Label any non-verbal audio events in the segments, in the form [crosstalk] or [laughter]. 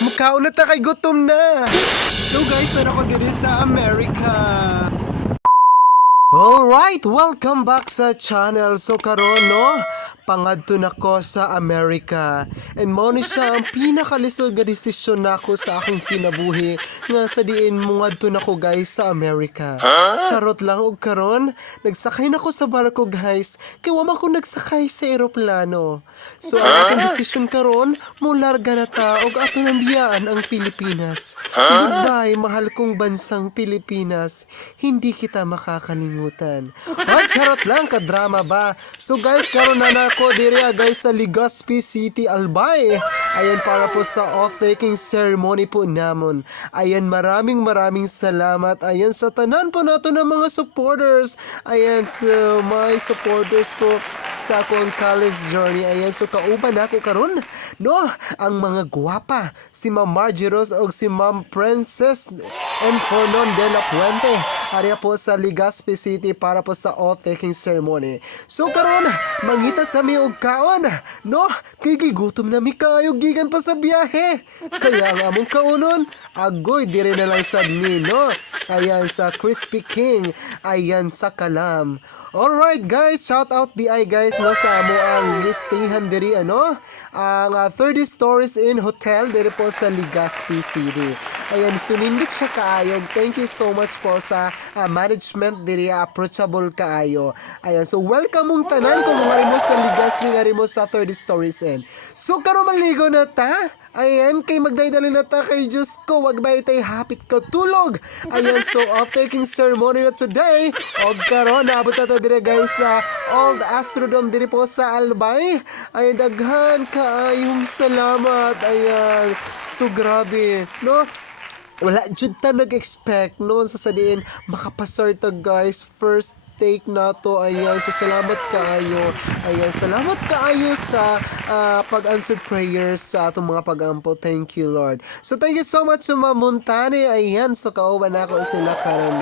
Mukhaon na kay gutom na. So guys, na ako diri sa America. Alright, welcome back sa channel. So karon no, pangadto na ko sa America. And mo ni siya ang pinakalisod nga desisyon nako sa akong kinabuhi nga sa diin mo ngadto na ko guys sa America. Charot lang og karon, nagsakay na ko sa barko guys. Kay wa man ko nagsakay sa eroplano. So ang atong desisyon karon, mo larga na ta og ato nang biyaan ang Pilipinas. Goodbye, mahal kong bansang Pilipinas. Hindi kita makakalimutan. Ay, charot lang, kadrama ba? So guys, karon na na ako diri ah, guys sa Legazpi City, Albay. Ayan para po sa oath-taking ceremony po namon. Ayan, maraming maraming salamat. Ayan sa tanan po nato ng mga supporters. Ayan, sa my supporters po sa akong college journey. Ayan, so kauban ako karon No, ang mga guwapa. Si Ma'am Margie Rose o si Ma'am Princess and Fornon de la Puente. Arya po sa Legazpi City para po sa oath-taking ceremony. So karon, mangita sa mi og kaon. No, kay gigutom na mi kayo gigan pa sa biyahe. Kaya ang among kaunon, agoy dire na lang sa mi, no? Ayan sa Crispy King, ayan sa Kalam. Alright guys, shout out BI guys no sa amo ang listihan diri ano ang uh, 30 stories in hotel diri po sa Legazpi City. Ayan, sunindot siya kaayog. Thank you so much po sa ah, management diri approachable kaayo. Ayan, so welcome mong tanan kung nga mo sa nga rin mo sa 30 stories in. So karon maligo na ta. Ayan, kay magdaydali na ta kay Diyos ko, wag ba itay hapit ka tulog. Ayan, so [laughs] off-taking ceremony na today. Og karon naabot na to dire guys sa Old Astrodome diri po sa Albay. Ayan, daghan kaayong salamat. Ayan, so grabe, no? Wala jud ta nag-expect no sa sadiin makapasar ta guys. First take na to. Ayan so salamat kaayo. Ayan salamat kaayo sa ah, pag-answer prayers sa atong mga pag-ampo thank you lord. So thank you so much sa mga Montani ayan so kauban ako sila karon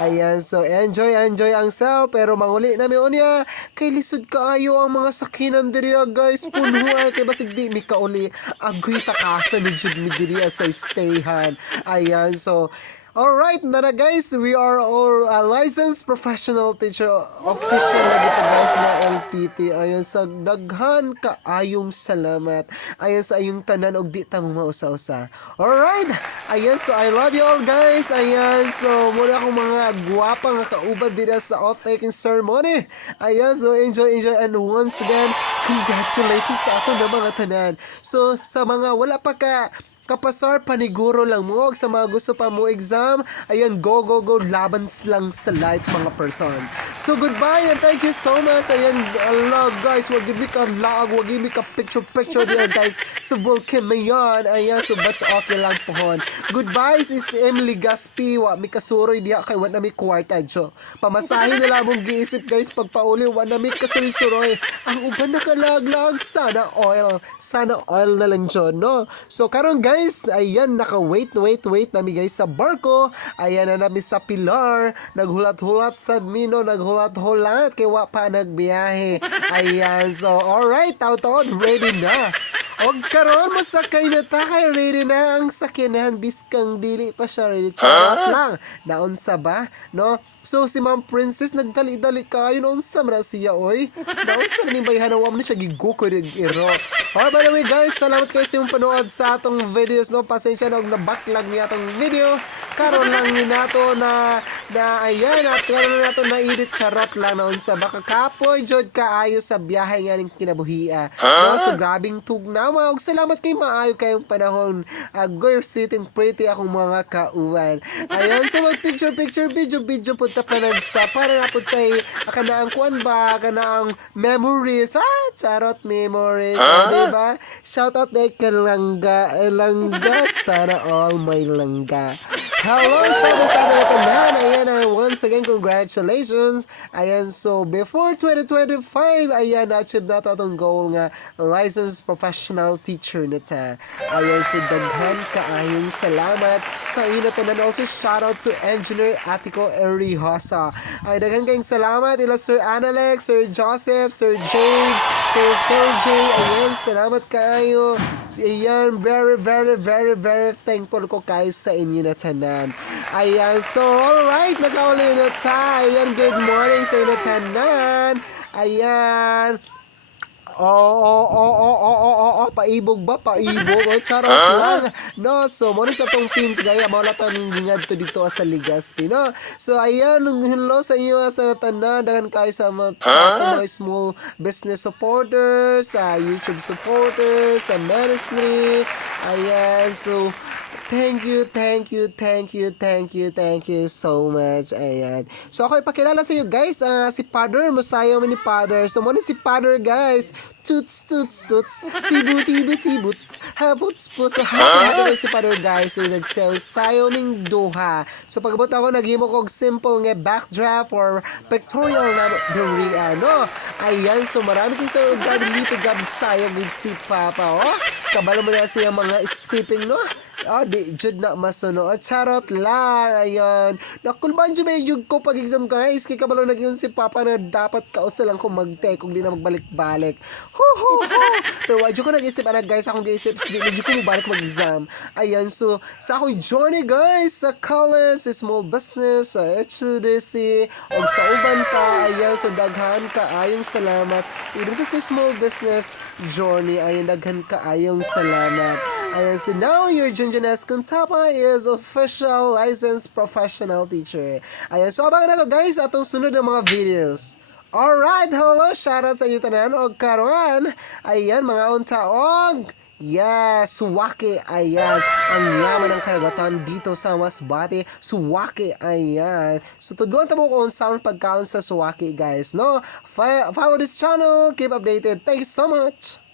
ayan so enjoy enjoy ang self pero manguli na mi unya. Kay lisod kaayo ang mga sakinan diri ah, guys. Punhuan kay basig di mi kauli. Agoy takasa ni jud mi diri ah, sa stayhan. Ayan so Alright, nara guys, we are all a licensed professional teacher official na dito guys na LPT. Ayan sa daghan kaayong salamat. Ayan sa ayong tanan og di ta mo mausa-usa. Alright, ayan so I love you all guys. Ayan so muna akong mga guwapa nga kaubad dira sa oath-taking ceremony. Ayan so enjoy, enjoy and once again, congratulations sa ato na mga tanan. So sa mga wala pa ka Kapasar, paniguro lang mo. Sa mga gusto pa mo exam, ayan, go, go, go. Laban lang sa life, mga person. So, goodbye and thank you so much. Ayan, Allah, guys, wag mi ka lag, wag mi ka picture-picture there, guys. [laughs] Sa Vulcan mayon. Ayan, so, but okay lang pohon. Goodbye, sis Emily Gaspi. Wa, mi kasuroy diya kay wa na mi kwarta, jo. Pamasahin nila [laughs] mong giisip, guys, pagpauli, wa na mi kasuroy. Ang uban na kalaglag, sana oil. Sana oil na lang, jo, no? So, karon guys, ayan, naka-wait, wait, wait nami guys sa barko. Ayan na nami sa pilar. Naghulat-hulat sa mino, naghulat-hulat. Kaya wa pa nagbiyahe. Ayan, so, alright, taon ready na. Og karon mo sakay na ta kay ready na ang sakyanan biskang dili pa siya ready. Charot lang. Naunsa ba? No? So si Ma'am Princess nagdali-dali kayo naunsa man siya oy. Naunsa man yung bayhan wa man siya giguko dig iro. Alright, by the way guys, salamat kayo sa inyong panood sa atong videos no. Pasensya na og nabaklag niya atong video. Karon lang ni nato na na ayan at karon na nato na edit charot lang na unsa baka kapoy jud kaayo sa biyahe nga ning kinabuhia. No, so grabing tugnawa og salamat kay maayo kayong panahon. Uh, you're sitting pretty akong mga kauwan. Ayan sa mag picture picture video video punta pa nagsa para na pud kay kanaang kuan ba? Kanaang memories? Ah charot memories ah, diba shout out kay langga eh, langga sana all my langga Hello, shout out sa ating tanan. Ayan, uh, once again, congratulations. Ayan, so before 2025, ayan, na-achieve na to itong goal nga licensed professional teacher na ta. Ayan, so daghan kaayong salamat sa na tanan. Also, shout out to Engineer Atiko Erihosa. Ay, daghan kayong salamat ila Sir Analex, Sir Joseph, Sir Jade, Sir Phil J. Ayan, salamat kayo. Ayan, very, very, very, very thankful ko kayo sa inyo na tanan. Ayan, so, alright, nakauli na tayo. Ayan, good morning sa inyo na tanan. Ayan. Oo, oo, oo, oo, oo, paibog ba? Paibog? O, charot lang. No, so, mo sa tong pins, gaya, mo na itong gingad to dito sa Ligaspi, no? So, ayan, hello sa inyo sa tanan, dagan kayo sa mga, sa mga small business supporters, sa YouTube supporters, sa ministry, ayan, so, Thank you, thank you, thank you, thank you, thank you so much. Ayan. So ako ipakilala sa iyo guys, ah, si Father, masayaw mo ni Father. So muna si Father guys. Toots, toots, toots. Tibu, tibu, tibuts. Habuts po. So happy, happy si Father guys. So nagsayaw sayo ning duha. So pagabot ako, naghimo ko og simple nga backdraft or pictorial na durian, no? Ayan, so marami kayong sa grabe lipid, grabe sayang with si Papa, oh. Kabalo mo na siya mga stepping, no? Ah, di, jud na masuno. At charot lang, ayan. Nakulban jud may yug ko pag exam guys. Kaya kabalo nag si Papa na dapat kausa lang kung mag-take kung di na magbalik-balik. Hu hu hu. Pero wadyo ko nag-isip, anak guys, akong gi-isip, di na ko mabalik mag-exam. Ayan, so, sa akong journey guys, sa college, sa small business, sa HDC, o sa uban pa, ayan, so daghan ka, ayong salamat. Ko sa small business journey, ayan, daghan ka, ayong salamat. Ayan, so now your Junjun S. Kuntapa is official licensed professional teacher. Ayan, so abangan na guys atong sunod na mga videos. Alright, hello, shoutout sa inyo tanan og karon. Ayan, mga untaog. Yes, Suwake, ayan. Ang yaman ng karagatan dito sa Masbate. Suwake, ayan. So, tudluan tamo kung sound pagkaon sa Suwake, guys, no? Follow this channel. Keep updated. Thank you so much.